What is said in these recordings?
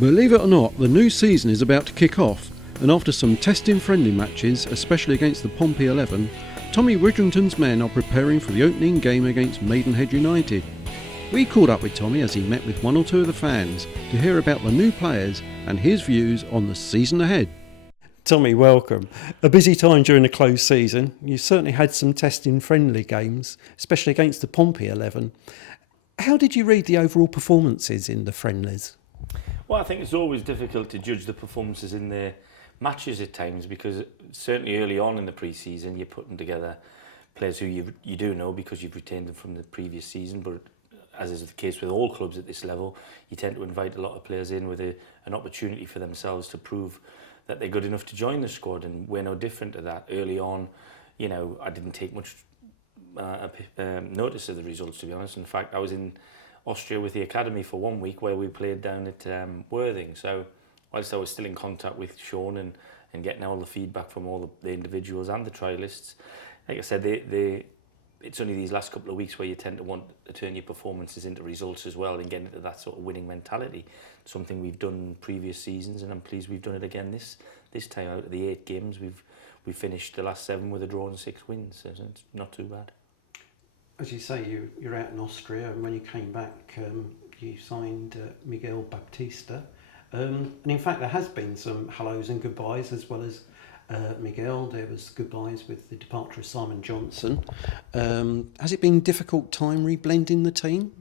Believe it or not, the new season is about to kick off, and after some testing friendly matches, especially against the Pompey 11, Tommy Widdrington's men are preparing for the opening game against Maidenhead United. We caught up with Tommy as he met with one or two of the fans to hear about the new players and his views on the season ahead. Tommy, welcome. A busy time during the closed season. You certainly had some testing friendly games, especially against the Pompey 11. How did you read the overall performances in the friendlies? Well, I think it's always difficult to judge the performances in the matches at times, because certainly early on in the pre-season you're putting together players who you do know because you've retained them from the previous season, but as is the case with all clubs at this level, you tend to invite a lot of players in with an opportunity for themselves to prove that they're good enough to join the squad, and we're no different to that. Early on, you know, I didn't take much notice of the results, to be honest. In fact, I was in Austria with the academy for 1 week where we played down at Worthing. So whilst I was still in contact with Sean and getting all the feedback from all the individuals and the trialists, like I said, it's only these last couple of weeks where you tend to want to turn your performances into results as well and get into that sort of winning mentality. Something we've done previous seasons, and I'm pleased we've done it again this time. Out of the 8 games, we've finished the last 7 with a draw and 6 wins, so it's not too bad. As you say, you're out in Austria, and when you came back, you signed Miguel Baptista. And in fact, there has been some hellos and goodbyes as well as Miguel. There was goodbyes with the departure of Simon Johnson. Has it been a difficult time reblending the team?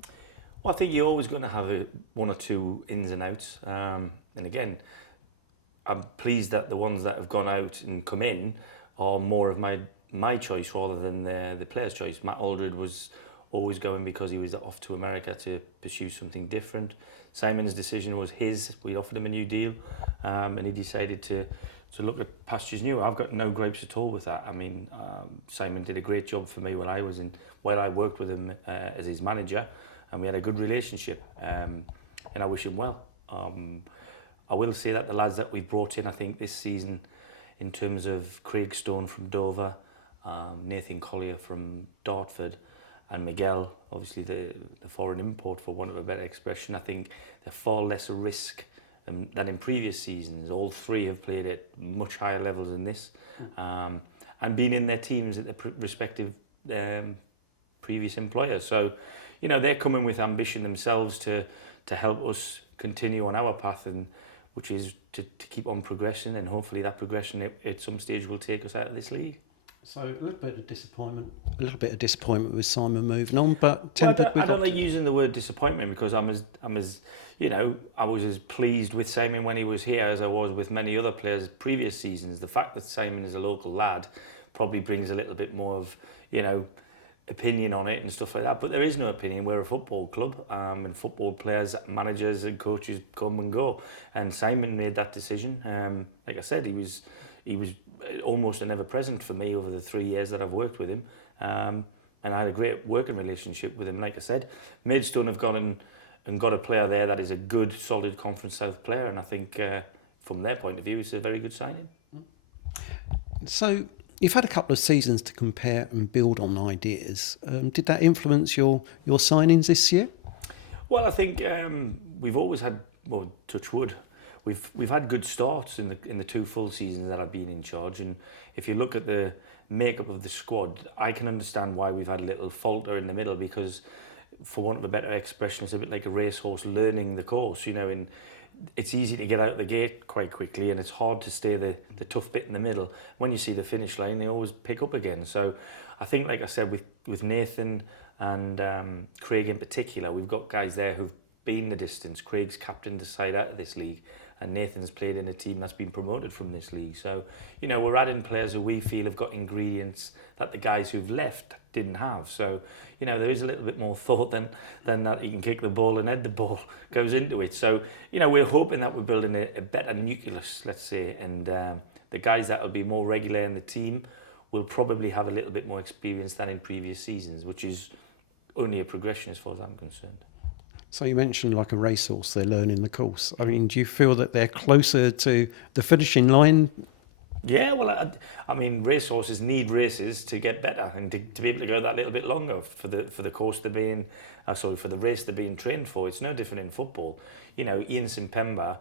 Well, I think you're always going to have one or two ins and outs. And again, I'm pleased that the ones that have gone out and come in are more of my choice rather than the player's choice. Matt Aldred was always going because he was off to America to pursue something different. Simon's decision was his. We offered him a new deal, and he decided to look at pastures new. I've got no gripes at all with that. I mean, Simon did a great job for me while I worked with him as his manager, and we had a good relationship, and I wish him well. I will say that the lads that we've brought in, I think this season, in terms of Craig Stone from Dover, Nathan Collier from Dartford, and Miguel, obviously the foreign import, for want of a better expression, I think they're far less a risk than in previous seasons. All 3 have played at much higher levels than this, and been in their teams at their respective previous employers. So, you know, they're coming with ambition themselves to help us continue on our path, and which is to keep on progressing, and hopefully that progression at some stage will take us out of this league. So a little bit of disappointment with Simon moving on, but tempered with. I don't like using the word disappointment, because I'm as you know, I was as pleased with Simon when he was here as I was with many other players previous seasons. The fact that Simon is a local lad probably brings a little bit more of, you know, opinion on it and stuff like that. But there is no opinion. We're a football club, and football players, managers, and coaches come and go. And Simon made that decision. Like I said, he was almost an ever-present for me over the 3 years that I've worked with him, and I had a great working relationship with him. Like I said, Maidstone have gone and got a player there that is a good, solid Conference South player, and I think from their point of view, it's a very good signing. So you've had a couple of seasons to compare and build on ideas. Did that influence your signings this year? Well, I think we've always had, well, touch wood, we've had good starts in the 2 full seasons that I've been in charge, and if you look at the makeup of the squad, I can understand why we've had a little falter in the middle, because for want of a better expression, it's a bit like a racehorse learning the course, you know, and it's easy to get out the gate quite quickly, and it's hard to stay the tough bit in the middle. When you see the finish line, they always pick up again. So I think, like I said, with Nathan and Craig in particular, we've got guys there who've been the distance. Craig's captained the side out of this league, and Nathan's played in a team that's been promoted from this league. So, you know, we're adding players who we feel have got ingredients that the guys who've left didn't have. So, you know, there is a little bit more thought than that he can kick the ball and head the ball goes into it. So, you know, we're hoping that we're building a better nucleus, let's say, and the guys that will be more regular in the team will probably have a little bit more experience than in previous seasons, which is only a progression as far as I'm concerned. So you mentioned like a racehorse, they're learning the course. I mean, do you feel that they're closer to the finishing line Yeah, well, I mean, racehorses need races to get better and to be able to go that little bit longer for the course they're being, for the race they're being trained for. It's no different in football. You know, Ian Simpemba,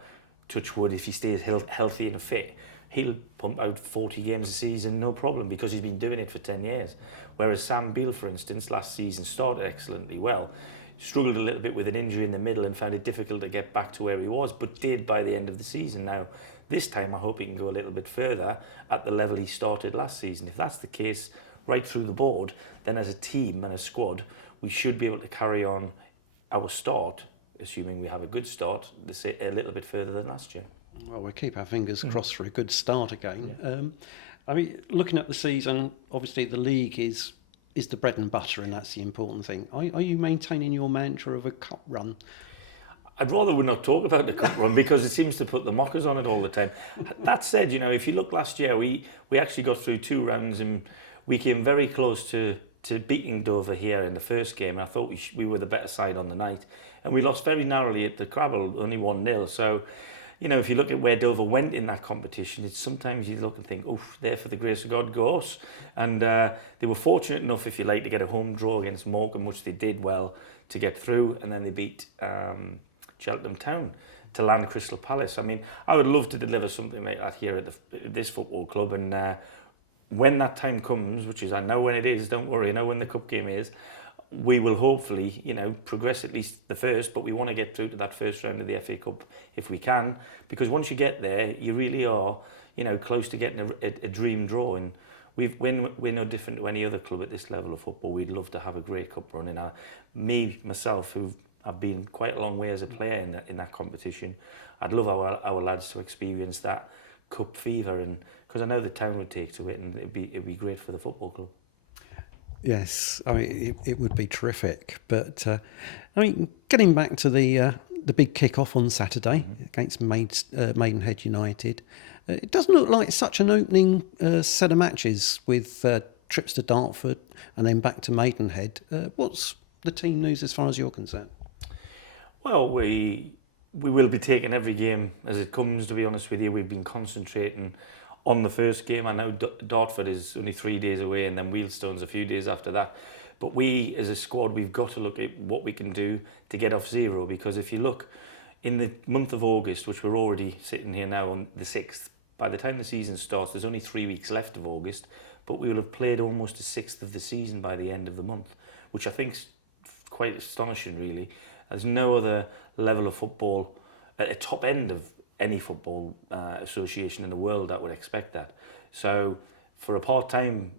touch wood, if he stays healthy and fit, he'll pump out 40 games a season, no problem, because he's been doing it for 10 years. Whereas Sam Beale, for instance, last season started excellently well, struggled a little bit with an injury in the middle and found it difficult to get back to where he was, but did by the end of the season. Now, this time I hope he can go a little bit further at the level he started last season. If that's the case right through the board, then as a team and a squad, we should be able to carry on our start, assuming we have a good start, a little bit further than last year. Well, we'll keep our fingers crossed for a good start again. Yeah. I mean, looking at the season, obviously the league is the bread and butter, and that's the important thing. Are you maintaining your mantra of a cup run? I'd rather we not talk about the cup run because it seems to put the mockers on it all the time. That said, you know, if you look last year, we actually got through 2 rounds and we came very close to beating Dover here in the first game. I thought we were the better side on the night, and we lost very narrowly at the Crabble, only 1-0. So, you know, if you look at where Dover went in that competition, it's sometimes you look and think, oh, there for the grace of God, go us. And they were fortunate enough, if you like, to get a home draw against Morecambe, which they did well to get through, and then they beat Cheltenham Town to land Crystal Palace. I mean, I would love to deliver something like that here at this football club, and when that time comes, which is I know when it is, don't worry, I know when the cup game is, we will hopefully, you know, progress at least the first, but we want to get through to that first round of the FA Cup if we can, because once you get there, you really are, you know, close to getting a dream draw. And we're no different to any other club at this level of football. We'd love to have a great cup run. And myself, I've been quite a long way as a player in that competition, I'd love our lads to experience that cup fever, and because I know the town would take to it, and it'd be great for the football club. Yes, I mean it would be terrific. But I mean, getting back to the big kick-off on Saturday against Maidenhead United, it doesn't look like such an opening set of matches with trips to Dartford and then back to Maidenhead. What's the team news as far as you're concerned? Well, we will be taking every game as it comes, to be honest with you. We've been concentrating on the first game. I know Dartford is only 3 days away, and then Wealdstone's a few days after that. But we, as a squad, we've got to look at what we can do to get off zero, because if you look in the month of August, which we're already sitting here now on the 6th, by the time the season starts, there's only 3 weeks left of August, but we will have played almost a sixth of the season by the end of the month, which I think is quite astonishing, really. There's no other level of football at the top end of any football association in the world that would expect that. So for a part-time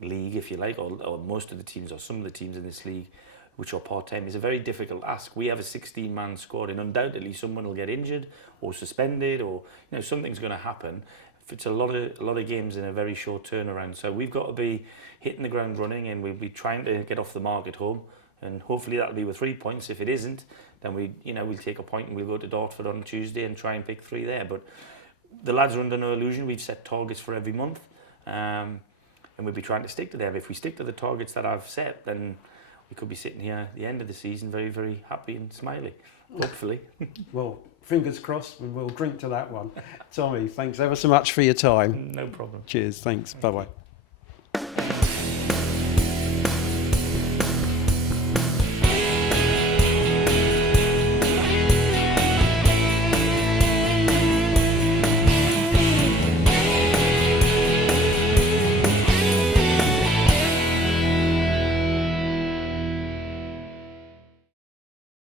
league, if you like, or most of the teams, or some of the teams in this league which are part-time, is a very difficult ask. We have a 16-man squad, and undoubtedly someone will get injured or suspended, or something's going to happen. It's a lot of games in a very short turnaround. So we've got to be hitting the ground running, and we'll be trying to get off the mark at home. And hopefully that'll be with 3 points. If it isn't, then we'll take a point and we'll go to Dartford on Tuesday and try and pick 3 there. But the lads are under no illusion. We've set targets for every month, and we'll be trying to stick to them. If we stick to the targets that I've set, then we could be sitting here at the end of the season very, very happy and smiley, hopefully. Well, fingers crossed, and we'll drink to that one. Tommy, thanks ever so much for your time. No problem. Cheers, thanks. Bye-bye.